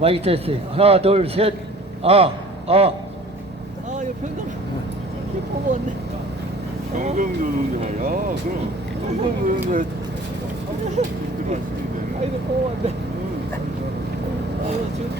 마이크 테스트. 하나, 둘, 셋. 이거 평균 이거 뽑았네. 경금 노동자야. 그럼 경금 노동자 이거 뽑았네. 지금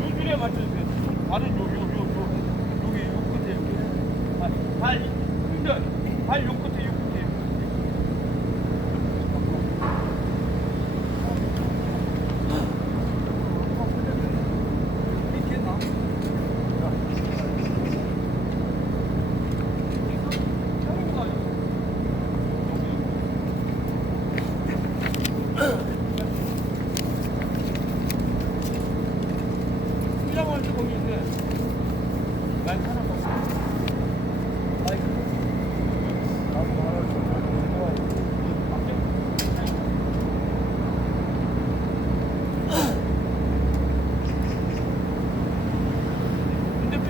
요줄에 맞춰주세요. 발은 여기 요 끝에 여기. 발 요 끝에 요 끝에. 거기 있네. 난 하나 먹어. 근데 저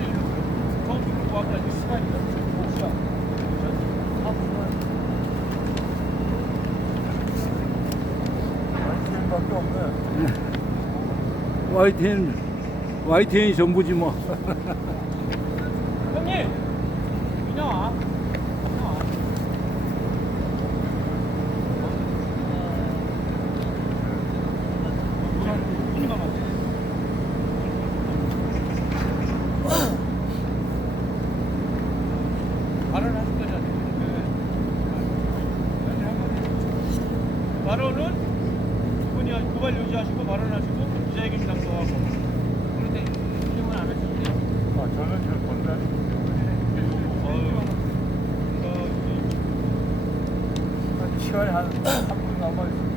들고 왔다 이제 시간이 몇 시간? 밖에 없네. YTN이 전부지 뭐. 형님, 그냥 와. 발언하실 거잖아요. 발언은 두 분이 고발 유지하시고 발언하시고 기자회견 장소하고 그런데 질문 안 하셔도 돼요. 저는 잘 건드리기 때문에 시간이 한 3분 남아있습니다.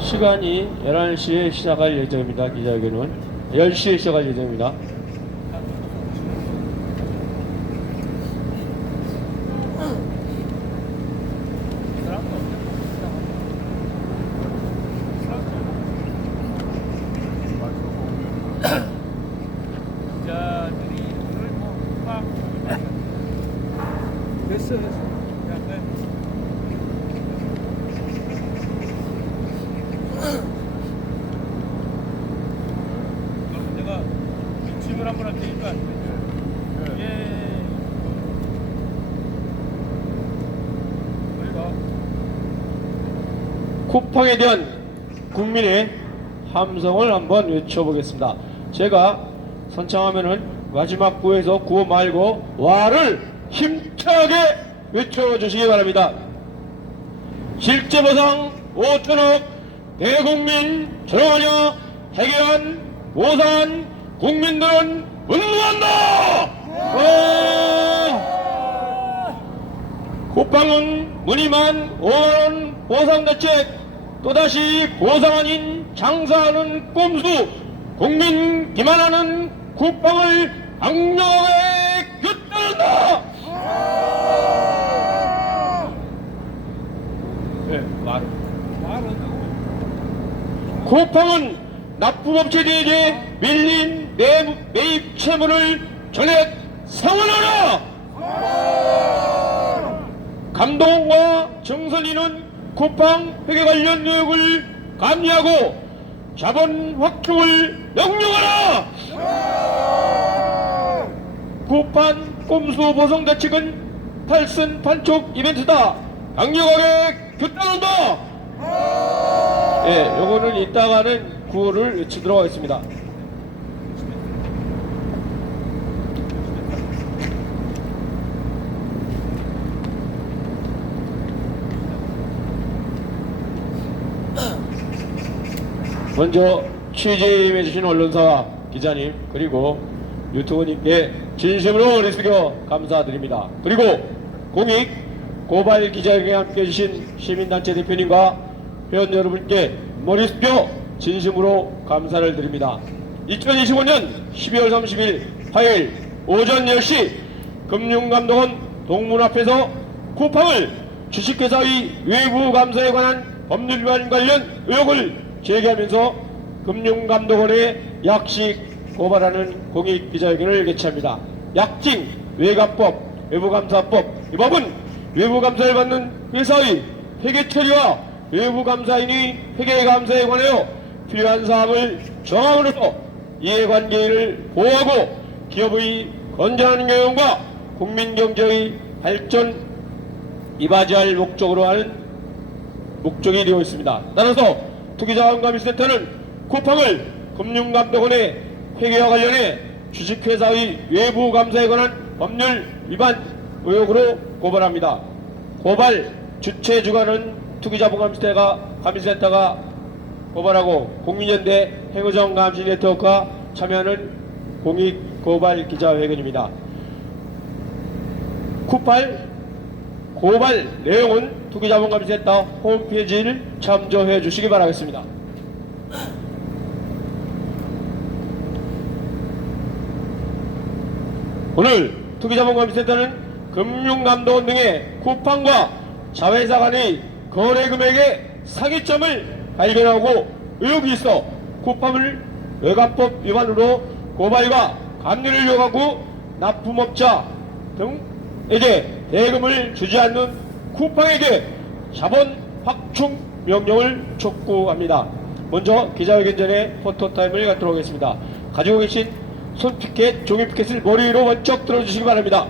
시간이 11시에 시작할 예정입니다. 기자회견은 10시에 시작할 예정입니다. 기자들이 오늘 막 됐어. 그럼 내가 질문 한번 할 테니까 예. 우리가 쿠팡에 대한 국민의 함성을 한번 외쳐보겠습니다. 제가 선창하면은 마지막 구에서 구 말고 와를 힘차게 외쳐주시기 바랍니다. 실제보상 5천억 대국민 조롱하냐 해결한 모산 국민들은 분노한다. 쿠팡은 무늬만 5만원 보상대책 또다시 보상 아닌 장사하는 꼼수 국민 기만하는 쿠팡을 강력하게 규탄한다. 쿠팡은 납품업체들에게 밀린 매입 채무를 전액 상환하라. 감독과 정선이는 쿠팡 회계 관련 내역을 감리하고 자본 확충을 명령하라. 쿠팡 꼼수 보상 대책은 팔선 판촉 이벤트다. 강력하게 규탄한다. 예, 요거는 이따가는 구호를 외치도록 하겠습니다. 먼저 취재임해주신 언론사와 기자님 그리고 유튜버님께 진심으로 리스겨 감사드립니다. 그리고 공익 고발 기자회견에 함께해 주신 시민단체 대표님과 회원 여러분께 머리 숙여 진심으로 감사를 드립니다. 2025년 12월 30일 화요일 오전 10시 금융감독원 동문 앞에서 쿠팡을 주식회사의 외부 감사에 관한 법률 위반 관련 의혹을 제기하면서 금융감독원에 약식 고발하는 공익기자회견을 개최합니다. 약징, 외감법, 외부감사법. 이 법은 외부감사를 받는 회사의 회계 처리와 외부감사인의 회계 감사에 관하여 필요한 사항을 정함으로써 이해관계를 보호하고 기업의 건전한 경영과 국민경제의 발전 이바지할 목적으로 하는 목적이 되어 있습니다. 따라서 투기자원감시센터는 쿠팡을 금융감독원의 회계와 관련해 주식회사의 외부 감사에 관한 법률 위반 의혹으로 고발합니다. 고발 주체 주관은 투기자본감시센터가 고발하고 국민연대 행의정 감시 네트워크가 참여하는 공익 고발 기자회견입니다. 쿠팔 고발 내용은 투기자본감시센터 홈페이지를 참조해 주시기 바라겠습니다. 오늘 투기자본감시센터는 금융감독원 등의 쿠팡과 자회사 간의 거래 금액의 사기점을 발견하고 의혹이 있어 쿠팡을 외관법 위반으로 고발과 감리를 요구하고 납품업자 등에게 대금을 주지 않는 쿠팡에게 자본 확충 명령을 촉구합니다. 먼저 기자회견 전에 포토타임을 갖도록 하겠습니다. 가지고 계신 손피켓, 종이피켓을 머리 위로 번쩍 들어주시기 바랍니다.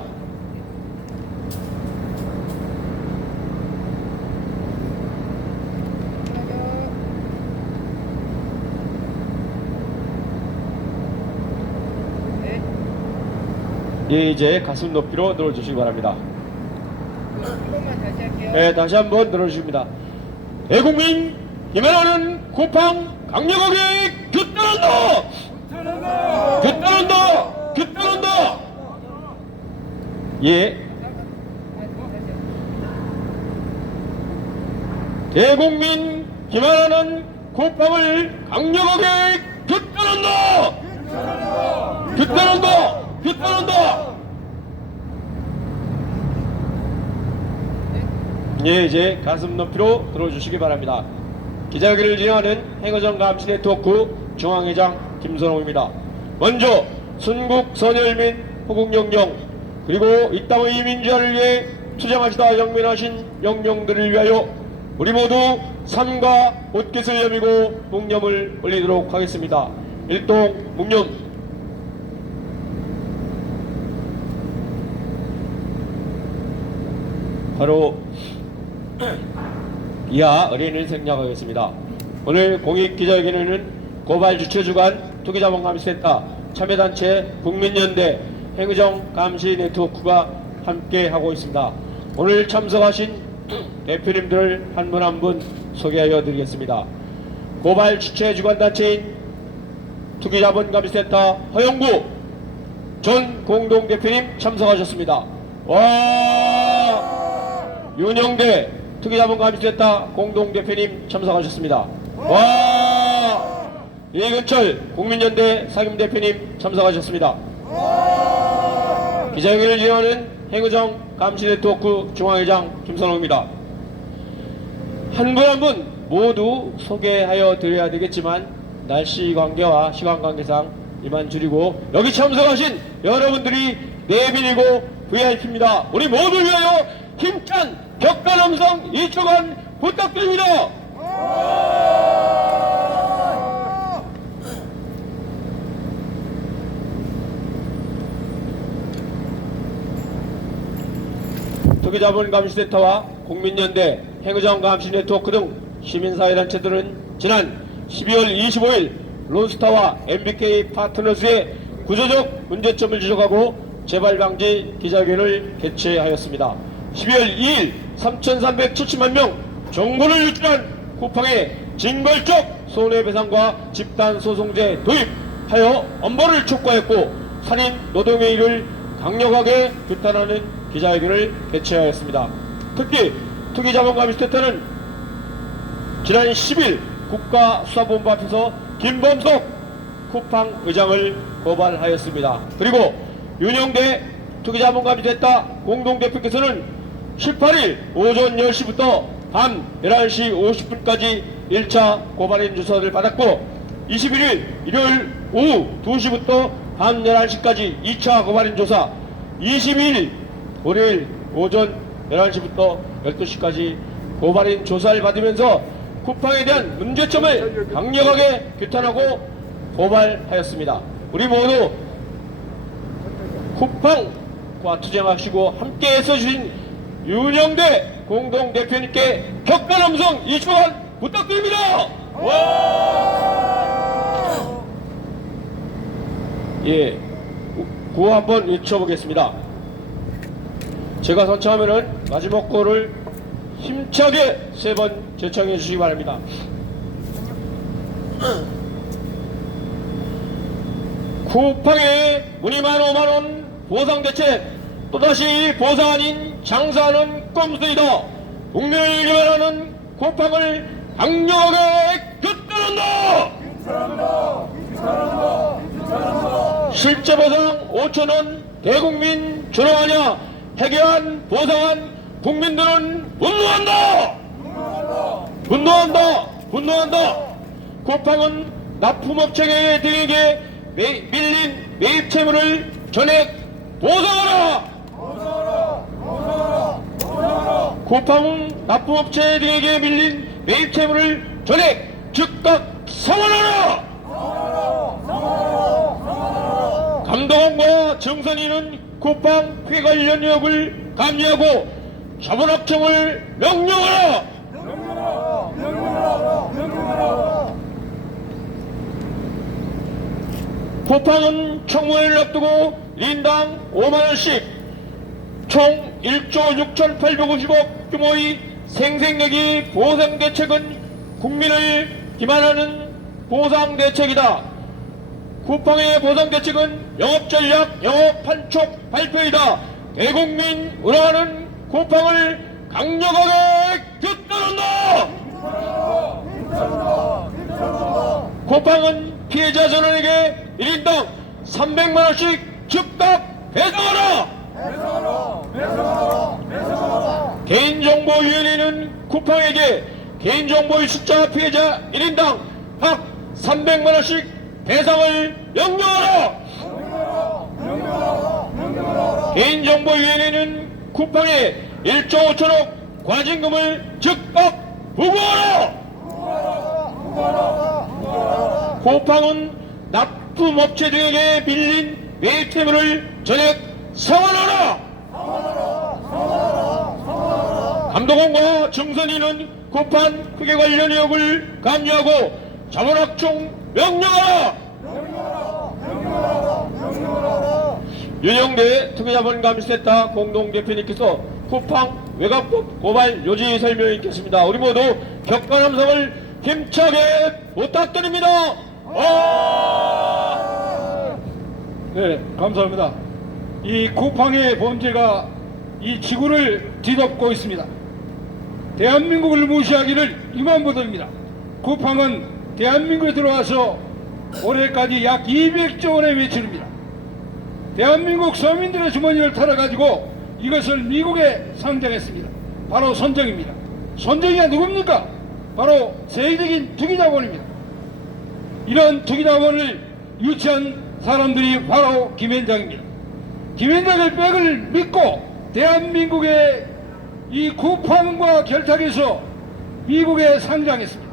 예, 이제 가슴 높이로 들어주시기 바랍니다. 한 번만 다시 할게요. 네, 다시 한번 들어주십니다. 대국민 김연아는 쿠팡 강력하게 규탄한다! 규탄한다! 규탄한다! 예. 대국민 김연아는 쿠팡을 강력하게 규탄한다! 규탄한다! 규탄한다! 예, 이제 가슴 높이로 들어주시기 바랍니다. 기자회견을 진행하는 행의정 감시 네트워크 중앙회장 김선홍입니다. 먼저 순국 선열민 호국영령 그리고 이 땅의 이민자를 위해 투쟁하시다 영면하신 영령들을 위하여 우리 모두 삼가 옷깃을 여미고 묵념을 올리도록 하겠습니다. 일동 묵념. 바로 이하 의뢰인을 생략하겠습니다. 오늘 공익기자회견에는 고발 주최주간 투기자본감시센터 참여단체 국민연대 행의정 감시 네트워크가 함께하고 있습니다. 오늘 참석하신 대표님들을 한 분 한 분 소개하여 드리겠습니다. 고발 주최주관단체인 투기자본감시센터 허영구 전 공동대표님 참석하셨습니다. 와! 윤영대 투기자본감시센터 공동대표님 참석하셨습니다. 와! 이근철 국민연대 상임대표님 참석하셨습니다. 기자회견을 진행하는 행의정 감시네트워크 중앙회장 김선홍입니다. 한 분 한 분 모두 소개하여 드려야 되겠지만 날씨 관계와 시간 관계상 이만 줄이고 여기 참석하신 여러분들이 내빈이고 VIP입니다. 우리 모두를 위하여 힘찬 격간 음성 2초간 부탁드립니다. 투기자본감시센터와 국민연대 행의정 감시 네트워크 등 시민사회단체들은 지난 12월 25일 론스타와 MBK 파트너스의 구조적 문제점을 지적하고 재발방지 기자회견을 개최하였습니다. 12월 2일 3,370만 명 정보를 유출한 쿠팡의 징벌적 손해배상과 집단소송제 도입하여 엄벌을 촉구하였고 살인 노동행위를 강력하게 규탄하는 기자회견을 개최하였습니다. 특히 투기자본가입센터는 지난 10일 국가수사본부 앞에서 김범석 쿠팡 의장을 고발하였습니다. 그리고 윤영대 투기자본가입센터 공동대표께서는 18일 오전 10시부터 밤 11시 50분까지 1차 고발인 조사를 받았고 21일 일요일 오후 2시부터 밤 11시까지 2차 고발인 조사, 22일 월요일 오전 11시부터 12시까지 고발인 조사를 받으면서 쿠팡에 대한 문제점을 강력하게 규탄하고 고발하였습니다. 우리 모두 쿠팡과 투쟁하시고 함께 써주신 윤영대 공동대표님께 격한 함성 2초간 부탁드립니다. 예, 구호 한번 외쳐보겠습니다. 제가 선창하면은 마지막 구호를 힘차게 3번 제청해 주시기 바랍니다. 쿠팡의 무늬만 5만원 보상대책, 또다시 보상 아닌 장사하는 꼼수이다. 국민을 기만하는 쿠팡을 강력하게 규탄한다. 실제 보상 5천원 대국민 존엄하냐. 해결한 보상한 국민들은 분노한다. 쿠팡은 납품업체 등에게 밀린 매입 채무를 전액 보상하라. 쿠팡은 납품업체 등에게 밀린 매입 채무를 전액 즉각 상환하라. 감독원과 정선인은 쿠팡 폐 관련 의혹을 감리하고 자본학청을 명령하라. 쿠팡은 청문회를 앞두고 인당 5만원씩 총 1조 6,850억 규모의 생색내기 보상대책은 국민을 기만하는 보상대책이다. 쿠팡의 보상대책은 영업전략, 영업판촉 발표이다. 대국민 우려하는 쿠팡을 강력하게 규탄한다. 쿠팡은 피해자 전원에게 1인당 300만원씩 즉각 배상하라. 개인정보위원회는 쿠팡에게 개인정보의 숫자 피해자 1인당 각 300만원씩 배상을 명령하라. 개인정보위원회는 쿠팡에 1조 5천억 과징금을 즉각 부과하라. 쿠팡은 납품업체 등에게 밀린 매입 채무를 전액 상환하라. 감독원과 정선인은 쿠팡 크게 관련 의혹을 감리하고 자본학종 명령하라. 윤영대 투기자본감시센터 공동대표님께서 쿠팡 외곽법 고발 요지 설명이 있겠습니다. 우리 모두 격한 함성을 힘차게 부탁드립니다. 네, 감사합니다. 이 쿠팡의 범죄가 이 지구를 뒤덮고 있습니다. 대한민국을 무시하기를 이만부드립니다. 쿠팡은 대한민국에 들어와서 올해까지 약 200조 원의 매출입니다. 대한민국 서민들의 주머니를 털어가지고 이것을 미국에 상장했습니다. 바로 선정입니다. 선정이가 누굽니까? 바로 세계적인 투기자본입니다. 이런 투기자본을 유치한 사람들이 바로 김현장입니다. 김현장의 백을 믿고 대한민국의 이 쿠팡과 결탁해서 미국에 상장했습니다.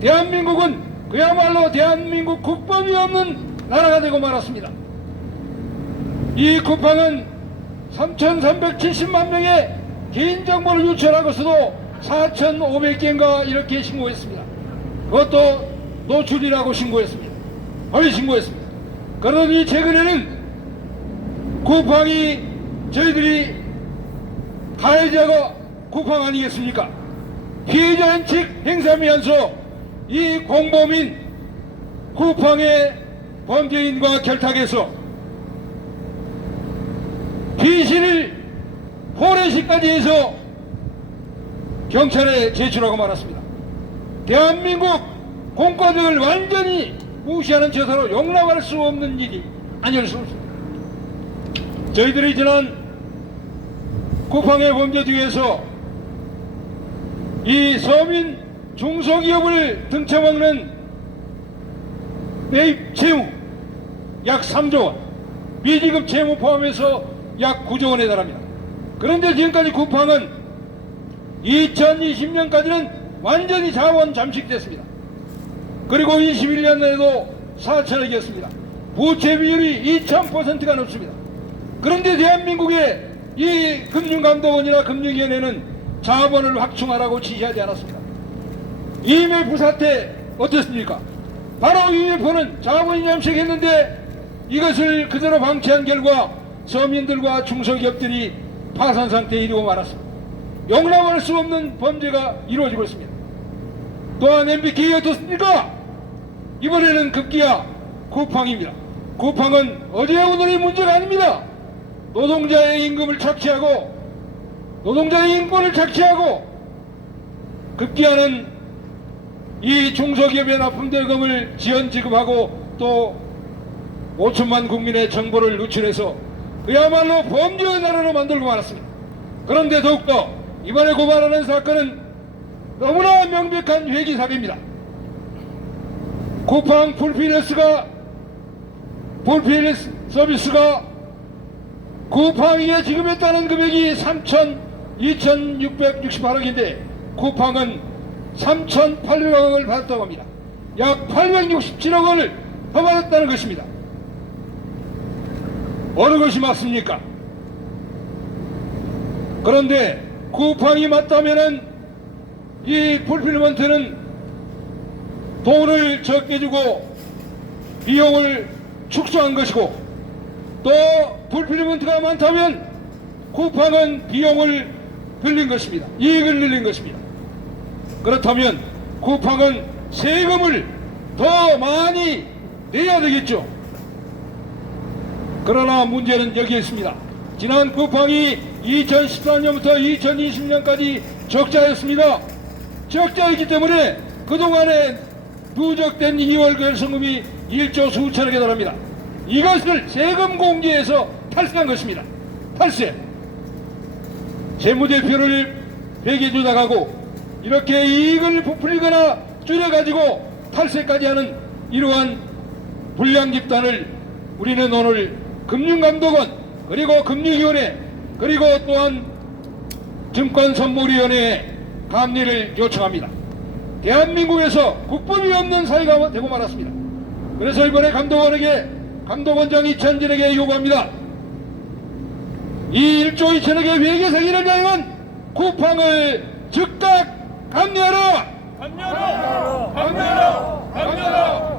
대한민국은 그야말로 대한민국 국법이 없는 나라가 되고 말았습니다. 이 쿠팡은 3,370만 명의 개인정보를 유출하고서도 4,500개인가 이렇게 신고했습니다. 그것도 노출이라고 신고했습니다. 허위 신고했습니다. 그러더니 최근에는 쿠팡이 저희들이 가해자가 쿠팡 아니겠습니까? 피해자인 측 행사하면서 이 공범인 쿠팡의 범죄인과 결탁해서 시를 포레시까지 해서 경찰에 제출하고 말았습니다. 대한민국 공권력을 완전히 무시하는 처사로 용납할 수 없는 일이 아닐 수 없습니다. 저희들이 지난 쿠팡의 범죄 중에서 이 서민 중소기업을 등쳐먹는 매입 채무 약 3조 원, 미지급 채무 포함해서 약 9조 원에 달합니다. 그런데 지금까지 쿠팡은 2020년까지는 완전히 자원 잠식됐습니다. 그리고 21년에도 4천억이었습니다. 부채 비율이 2000%가 넘습니다. 그런데 대한민국의 이 금융감독원이나 금융위원회는 자본을 확충하라고 지시하지 않았습니다. IMF 사태 어떻습니까? 바로 IMF는 자본이 잠식했는데 이것을 그대로 방치한 결과 서민들과 중소기업들이 파산 상태에 이르고 말았습니다. 용납할 수 없는 범죄가 이루어지고 있습니다. 또한 MBK 어떻습니까? 이번에는 급기야 쿠팡입니다. 쿠팡은 어제 오늘의 문제가 아닙니다. 노동자의 임금을 착취하고 노동자의 인권을 착취하고 급기야는 이 중소기업의 납품대금을 지연 지급하고 또 5천만 국민의 정보를 누출해서 그야말로 범죄의 나라로 만들고 말았습니다. 그런데 더욱더 이번에 고발하는 사건은 너무나 명백한 회기 사기입니다. 쿠팡 풀필 서비스가 쿠팡에 지급했다는 금액이 2,668억인데 쿠팡은 3,800억을 받았다고 합니다. 약 867억 원을 더 받았다는 것입니다. 어느 것이 맞습니까? 그런데 쿠팡이 맞다면은 이 풀필먼트는 돈을 적게 주고 비용을 축소한 것이고 또 풀필먼트가 많다면 쿠팡은 비용을 늘린 것입니다. 이익을 늘린 것입니다. 그렇다면 쿠팡은 세금을 더 많이 내야 되겠죠. 그러나 문제는 여기에 있습니다. 지난 쿠팡이 2014년부터 2020년까지 적자였습니다. 적자였기 때문에 그동안에 누적된 2월 결성금이 1조 수천억에 달합니다. 이것을 세금 공제에서 탈세한 것입니다. 탈세. 재무제표를 회계 조작하고 이렇게 이익을 부풀리거나 줄여가지고 탈세까지 하는 이러한 불량 집단을 우리는 오늘 금융감독원 그리고 금융위원회 그리고 또한 증권선물위원회에 감리를 요청합니다. 대한민국에서 국법이 없는 사회가 되고 말았습니다. 그래서 이번에 감독원장 이찬진에게 요구합니다. 이 1조 2천억의 회계 사기를 자행한 쿠팡을 즉각 감리하라! 감리하라!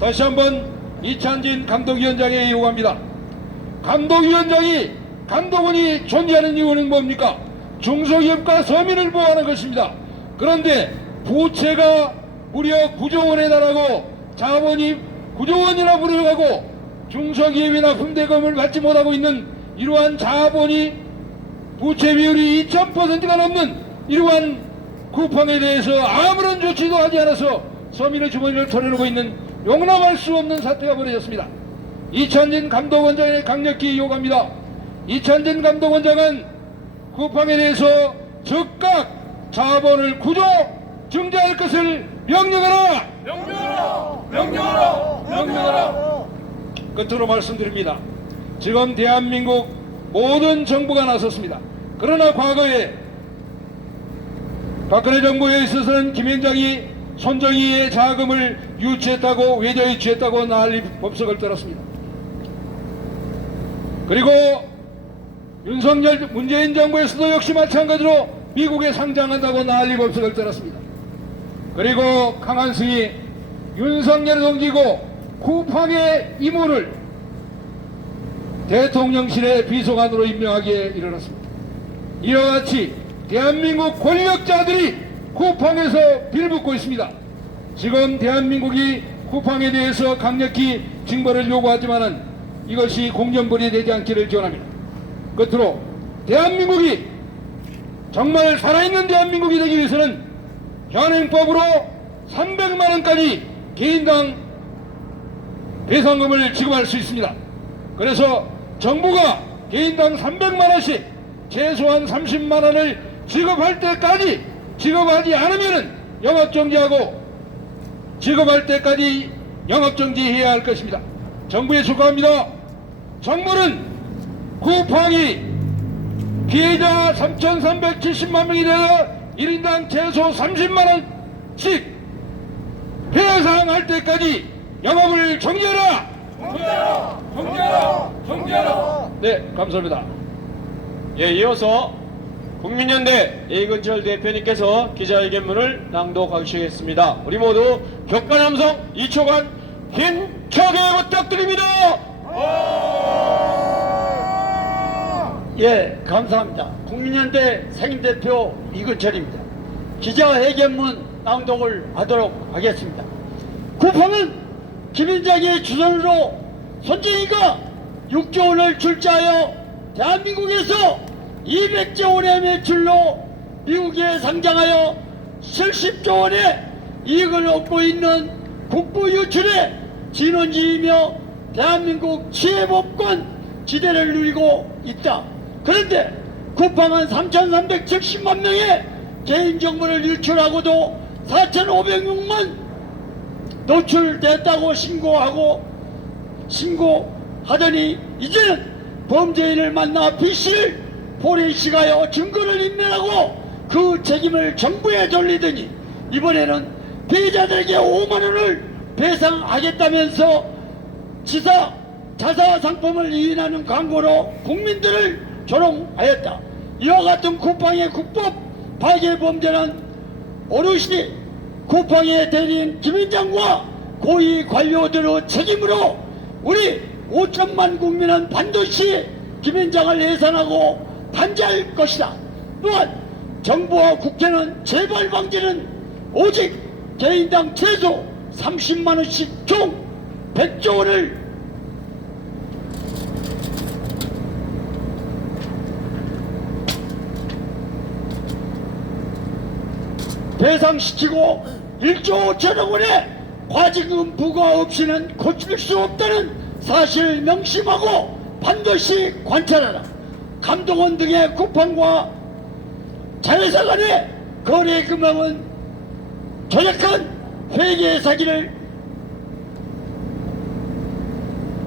다시 한번 이찬진 감독위원장에게 요구합니다. 감독원이 존재하는 이유는 뭡니까? 중소기업과 서민을 보호하는 것입니다. 그런데 부채가 무려 9조 원에 달하고 자본이 9조 원이나 불어가고 중소기업이나 납품대금을 받지 못하고 있는 이러한 자본이 부채 비율이 2000%가 넘는 이러한 쿠팡에 대해서 아무런 조치도 하지 않아서 서민의 주머니를 털어내고 있는 용납할 수 없는 사태가 벌어졌습니다. 이찬진 감독원장에 강력히 요구합니다. 이찬진 감독원장은 쿠팡에 대해서 즉각 자본을 구조 증자할 것을 명령하라! 명령하라! 끝으로 말씀드립니다. 지금 대한민국 모든 정부가 나섰습니다. 그러나 과거에 박근혜 정부에 있어서는 김현장이 손정희의 자금을 유치했다고 외저에 취했다고 난리 법석을 떨었습니다. 그리고 윤석열 문재인 정부에서도 역시 마찬가지로 미국에 상장한다고 난리 법석을 떨었습니다. 그리고 강한승이 윤석열을 옮기고 쿠팡의 이모를 대통령실의 비서관으로 임명하기에 이르렀습니다. 이와 같이 대한민국 권력자들이 쿠팡에서 빌붙고 있습니다. 지금 대한민국이 쿠팡에 대해서 강력히 징벌을 요구하지만은 이것이 공정벌이 되지 않기를 기원합니다. 끝으로 대한민국이 정말 살아있는 대한민국이 되기 위해서는 현행법으로 300만 원까지 개인당 배상금을 지급할 수 있습니다. 그래서 정부가 개인당 300만 원씩 최소한 30만 원을 지급할 때까지, 지급하지 않으면은 영업정지하고 지급할 때까지 영업정지해야 할 것입니다. 정부에 축하합니다. 정부는 쿠팡이 피해자 3,370만 명이 되어 1인당 최소 30만 원씩 배상할 때까지 영업을 정지하라! 정지하라! 네, 감사합니다. 예, 이어서 국민연대 이근철 대표님께서 기자회견문을 낭독하시겠습니다. 우리 모두 격간함성 2초간 힘차게 부탁드립니다. 예, 감사합니다. 국민연대 상임대표 이근철입니다. 기자회견문 낭독을 하도록 하겠습니다. 쿠팡은 김현장의 주선으로 손정희가 6조 원을 출자하여 대한민국에서 200조 원의 매출로 미국에 상장하여 70조 원의 이익을 얻고 있는 국부 유출의 진원지이며 대한민국 취해법권 지대를 누리고 있다. 그런데 쿠팡은 3,370만 명의 개인정보를 유출하고도 4,506만 노출됐다고 신고하더니 이제는 범죄인을 만나 B씨를 포렌식하여 증거를 인멸하고 그 책임을 정부에 돌리더니 이번에는 피해자들에게 5만 원을 배상하겠다면서 자사 상품을 유인하는 광고로 국민들을 조롱하였다. 이와 같은 쿠팡의 국법 파괴 범죄는 오롯이 쿠팡의 대리인 김현장과 고위 관료들의 책임으로 우리 5천만 국민은 반드시 김현장을 해산하고 단죄할 것이다. 또한 정부와 국회는 재발 방지는 오직 개인당 최소 30만 원씩 총 100조 원을 배상시키고 1조 5천억 원의 과징금 부과 없이는 고칠 수 없다는 사실을 명심하고 반드시 관찰하라. 감독원 등의 쿠팡과 자회사 간의 거래 금액은 조작한 회계 사기를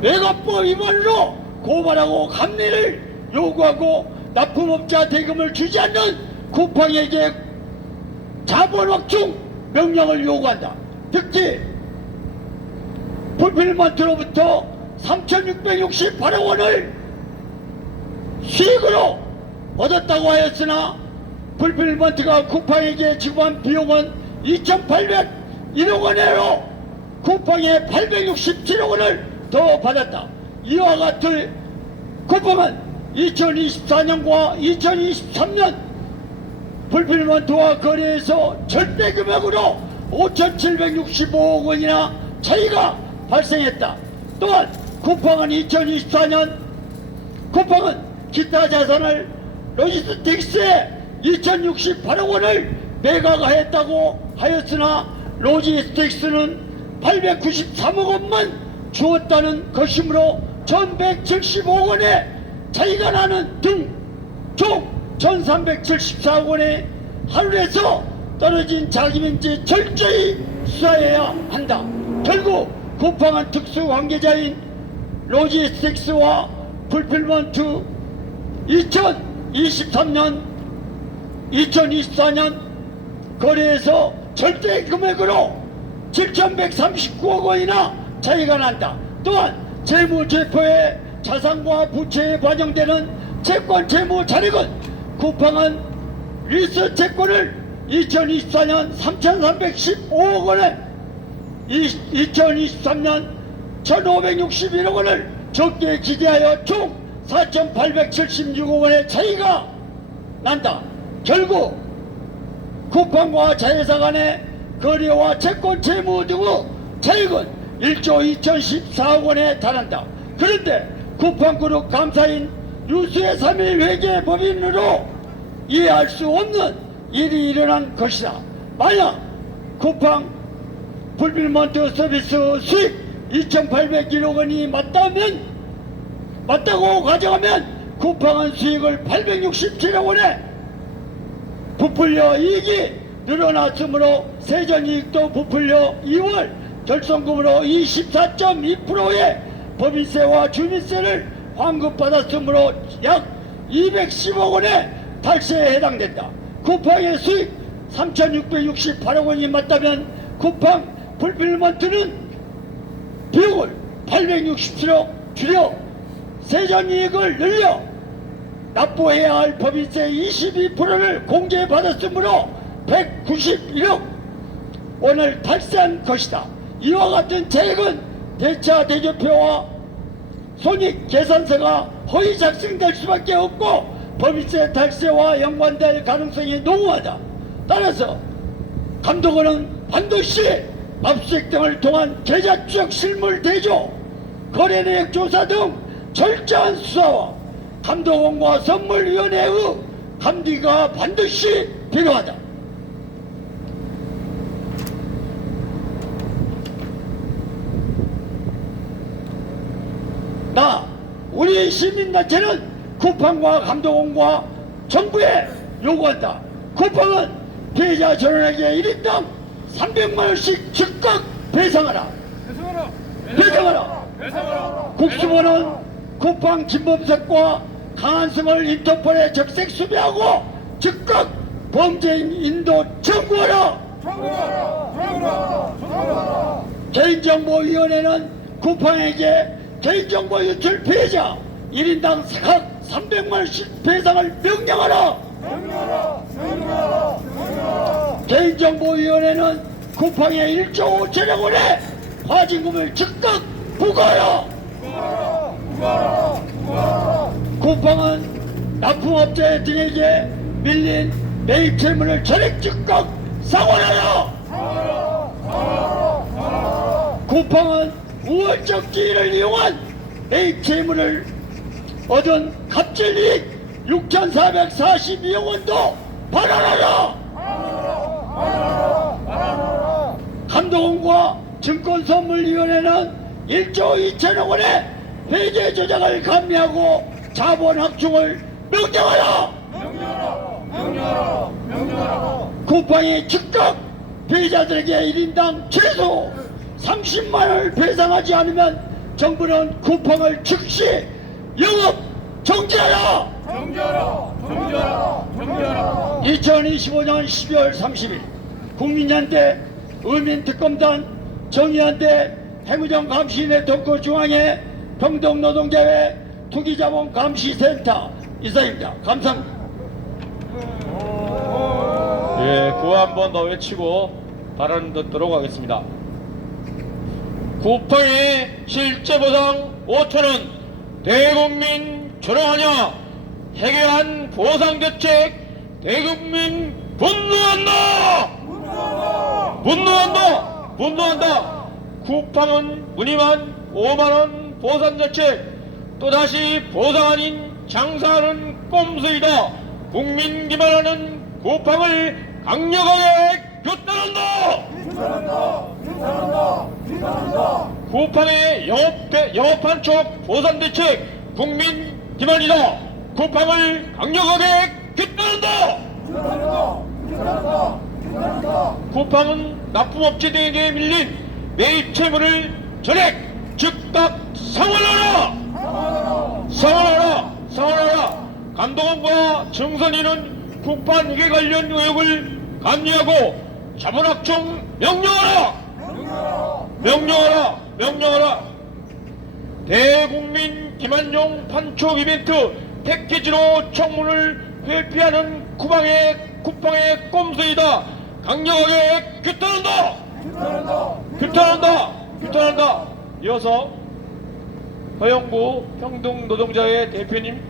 외과법 위반으로 고발하고 감리를 요구하고 납품업자 대금을 주지 않는 쿠팡에게 자본 확충 명령을 요구한다. 특히 풀필먼트로부터 3,668억 원을 수익으로 얻었다고 하였으나 풀필먼트가 쿠팡에게 지급한 비용은 2,801억 원으로 쿠팡에 867억 원을 더 받았다. 이와 같은 쿠팡은 2024년과 2023년 풀필먼트와 거래에서 절대 금액으로 5,765억 원이나 차이가 발생했다. 또한 쿠팡은 2024년 쿠팡은 기타 자산을 로지스틱스에 2,068억 원을 매각하였다고 하였으나 로지스틱스는 893억 원만 주었다는 것이므로 1,175억 원의 차이가 나는 등 총 1,374억 원의 하루에서 떨어진 자금인지 철저히 수사해야 한다. 결국 쿠팡은 특수 관계자인 로지스틱스와 풀필먼트 2023년 2024년 거래에서 절대 금액으로 7,139억 원이나 차이가 난다. 또한 재무제표의 자산과 부채에 반영되는 채권 재무 자력은 쿠팡은 리스 채권을 2024년 3,315억 원에 2023년 1,561억 원을 적게 기재하여 총 4,876억 원의 차이가 난다. 결국 쿠팡과 자회사 간의 거래와 채권 채무 등의 차익은 1조 2,014억 원에 달한다. 그런데 쿠팡그룹 감사인 유수의 3일 회계 법인으로 이해할 수 없는 일이 일어난 것이다. 만약 쿠팡 풀빌먼트 서비스 수익 2,801억 원이 맞다고 가정하면 쿠팡은 수익을 867억 원에 부풀려 이익이 늘어났으므로 세전이익도 부풀려 2월 결손금으로 24.2%의 법인세와 주민세를 환급받았으므로 약 210억 원의 탈세에 해당된다. 쿠팡의 수익 3,668억 원이 맞다면 쿠팡 풀필먼트는 비용을 867억 줄여 세전이익을 늘려 납부해야 할 법인세 22%를 공제받았으므로 191억 원을 탈세한 것이다. 이와 같은 재액은 대차 대조표와 손익 계산서가 허위 작성될 수밖에 없고 법인세 탈세와 연관될 가능성이 농후하다. 따라서 감독원은 반드시 압수수색 등을 통한 계좌추적 실물 대조, 거래내역 조사 등 철저한 수사와 감독원과 선물위원회의 감리가 반드시 필요하다. 우리 시민단체는 쿠팡과 감독원과 정부에 요구한다. 쿠팡은 피해자 전원에게 1인당 300만원씩 즉각 배상하라. 배상하라. 국수본은 쿠팡 진범석과 강한승을 인터폴에 적색 수배하고 즉각 범죄인 인도 청구하라. 개인정보위원회는 쿠팡에게 개인정보 유출 피해자 1인당 각 300만원씩 배상을 명령하라. 개인정보위원회는 쿠팡에 1조 5천억 원의 과징금을 즉각 부과하라. 쿠팡은 납품업체 등에게 밀린 매입 채무를 전액 즉각 상환하라. 쿠팡은 우월적 지위를 이용한 매입 채무를 얻은 갑질이익 6,442억 원도 반환하라. 감독원과 증권선물위원회는 1조 2천억 원의 회계 조작을 감미하고 자본 확충을 명령하라. 쿠팡이 즉각 피해자들에게 1인당 최소 30만원을 배상하지 않으면 정부는 쿠팡을 즉시 영업 정지하라. 2025년 12월 30일 국민연대 의민특검단 정의연대 해무정 감시 네트워크 중앙회 평동노동자회 투기자본 감시센터 이사입니다. 감사합니다. 예, 구호 한번 더 외치고 발언 듣도록 하겠습니다. 쿠팡의 실제 보상 5천원 대국민 조롱하냐. 해괴한 보상대책 대국민 분노한다. 쿠팡은 무늬만 5만원 보상대책 또다시 보상 아닌 장사하는 꼼수이다. 국민 기만하는 쿠팡을 강력하게 규탄한다. 쿠팡의 영업한 촉 보상대책 국민 기만이다. 쿠팡을 강력하게 규탄한다. 쿠팡은 납품업체 등에게 밀린 매입 채무를 전액 즉각 상환하라. 감독원과 정선인은 쿠팡 회계 관련 의혹을 감리하고 자본확충 명령하라. 대국민 기만용 판촉 이벤트 패키지로 청문을 회피하는 쿠팡의 꼼수이다. 강력하게 규탄한다. 이어서 허영구 평동노동자회 대표님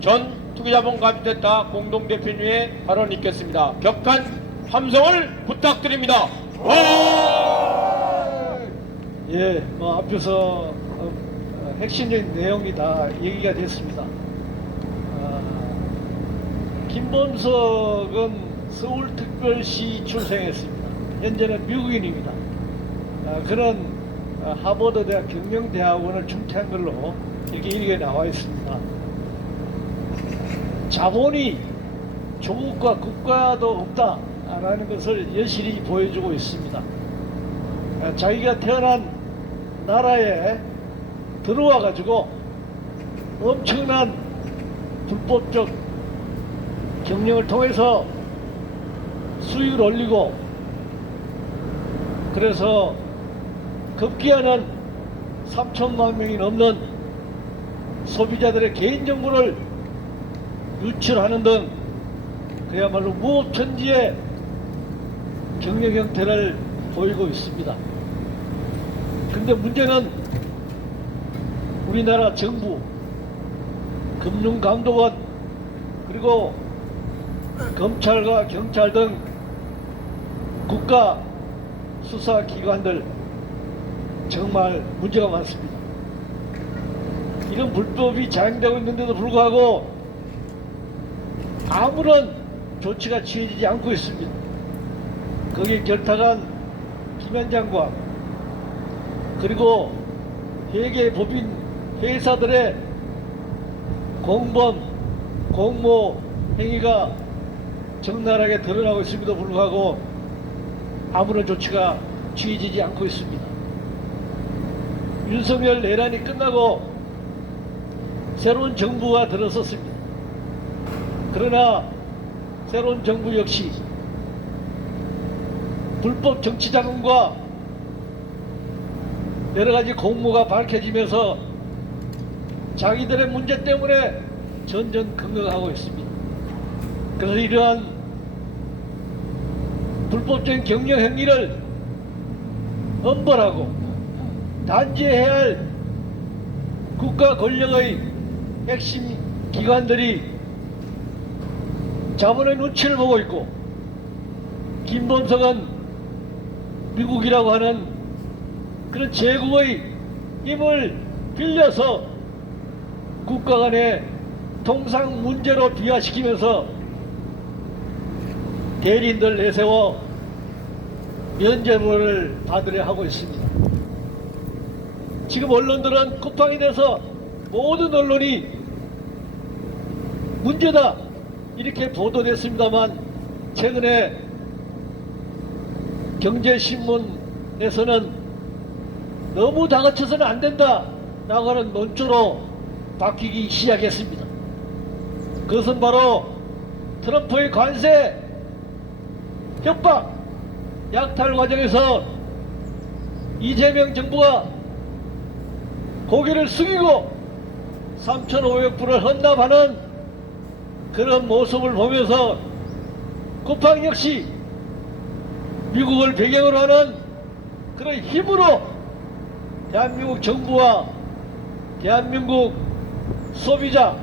전 투기자본감시센터 공동대표님의 발언 있겠습니다. 격한 함성을 부탁드립니다. 예, 앞에서 핵심적인 내용이 다 얘기가 됐습니다. 김범석은 서울특별시 출생했습니다. 현재는 미국인입니다. 그는 하버드대학 경영대학원을 중퇴한 걸로 이렇게 일기에 나와 있습니다. 자본이 조국과 국가도 없다라는 것을 여실히 보여주고 있습니다. 자기가 태어난 나라에 들어와 가지고 엄청난 불법적 경영을 통해서 수익을 올리고, 그래서 급기야는 3천만 명이 넘는 소비자들의 개인정보를 유출하는 등 그야말로 무법천지의 경영 형태를 보이고 있습니다. 근데 문제는 우리나라 정부, 금융감독원, 그리고 검찰과 경찰 등 국가 수사기관들 정말 문제가 많습니다. 이런 불법이 자행되고 있는데도 불구하고 아무런 조치가 취해지지 않고 있습니다. 거기에 결탁한 김현 장관, 그리고 회계 법인 회사들의 공범, 공모 행위가 적나라하게 드러나고 있음에도 불구하고 아무런 조치가 취해지지 않고 있습니다. 윤석열 내란이 끝나고 새로운 정부가 들어섰습니다. 그러나 새로운 정부 역시 불법 정치자금과 여러가지 공모가 밝혀지면서 자기들의 문제 때문에 전전긍긍하고 있습니다. 그래서 이러한 불법적인 경영 행위를 엄벌하고 단죄해야 할 국가 권력의 핵심 기관들이 자본의 눈치를 보고 있고, 김범석은 미국이라고 하는 그런 제국의 힘을 빌려서 국가 간의 통상 문제로 비화시키면서 대리인들 내세워 면죄부를 받으려 하고 있습니다. 지금 언론들은 쿠팡이 돼서 모든 언론이 문제다 이렇게 보도됐습니다만, 최근에 경제신문에서는 너무 다그쳐서는 안 된다 라고 하는 논조로 바뀌기 시작했습니다. 그것은 바로 트럼프의 관세 협박 약탈 과정에서 이재명 정부가 고개를 숙이고 3,500불을 헌납하는 그런 모습을 보면서 쿠팡 역시 미국을 배경으로 하는 그런 힘으로 대한민국 정부와 대한민국 소비자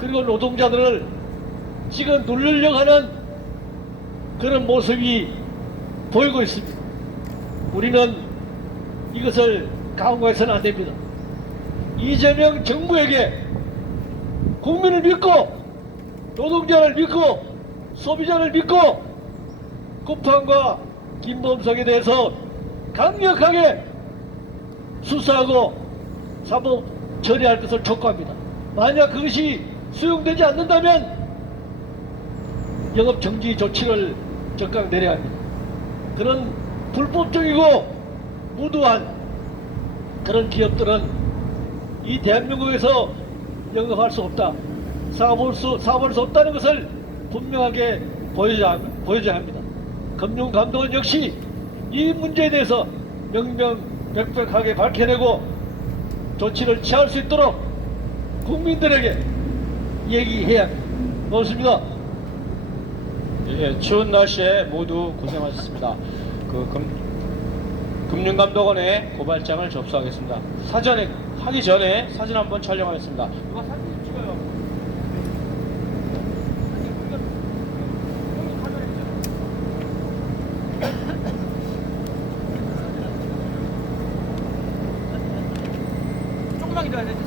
그리고 노동자들을 지금 누르려고 하는 그런 모습이 보이고 있습니다. 우리는 이것을 강구해서는 안 됩니다. 이재명 정부에게 국민을 믿고 노동자를 믿고 소비자를 믿고 쿠팡과 김범석에 대해서 강력하게 수사하고 사법 처리할 것을 촉구합니다. 만약 그것이 수용되지 않는다면 영업정지 조치를 적극 내려야 합니다. 그런 불법적이고 무도한 그런 기업들은 이 대한민국에서 영업할 수 없다, 사업할 수 없다는 것을 분명하게 보여줘야 합니다. 금융감독원 역시 이 문제에 대해서 명명백백하게 밝혀내고 조치를 취할 수 있도록 국민들에게 얘기해야 합니다. 고맙습니다. 예, 추운 날씨에 모두 고생하셨습니다. 금융감독원에 고발장을 접수하겠습니다. 사전에 하기 전에 사진 한번 촬영하겠습니다. 누가 사진 찍어요. 조금만 기다려야 돼.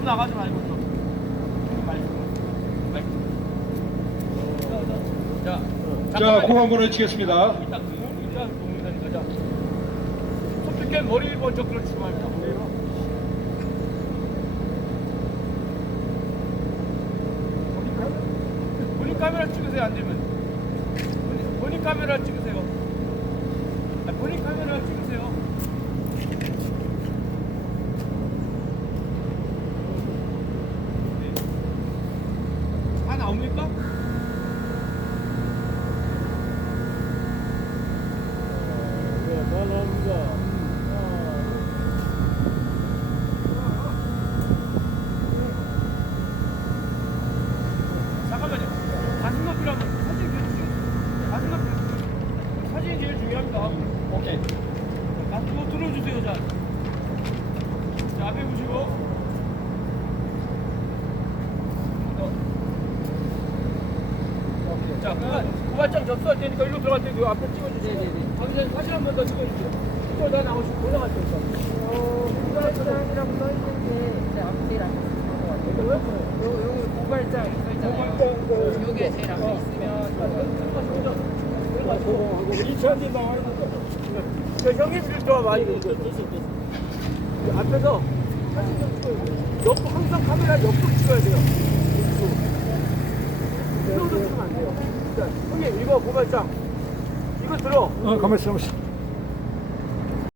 너무 나가지 말고 좀. 자, 자, 코 한번 해치겠습니다. 일단 일단 동물이니까 자. 손쉽게 머리를 먼저 그렇지 말자. 본인 카메라 찍으세요 안 되면. 본인 카메라 찍으세요. 본인 카메라 찍으세요. 다 나옵니까? 잠깐만요. 가슴 높이로 한번 사진 찍어주세요. 가슴 높이. 사진이 제일 중요합니다. 오케이. 가슴 높이 들어주세요. 자. 자, 앞에 보시고. 자, 고발장 접수할 테니까 일로 들어갈 때 그 앞에 찍어주세요. 거기서 사진 한 번 더 찍어주세요. 이쪽 다 나오시고 올라갈 때. 고발장이라고 써 있는 게 제 앞에 제일 앞에 있는 것 같아요. 여기 고발장 써 있잖아요. 요게 제일 앞에 있으면 이천이 나와 있는 저 형님들 더 많이 앞에서 사진 좀 찍어요. 옆 항상 카메라 옆으로 찍어야 돼요. 이쪽으로 찍으면 안 돼요. 자, 형님 이거 고발장 이거 들어. 가만히 있어.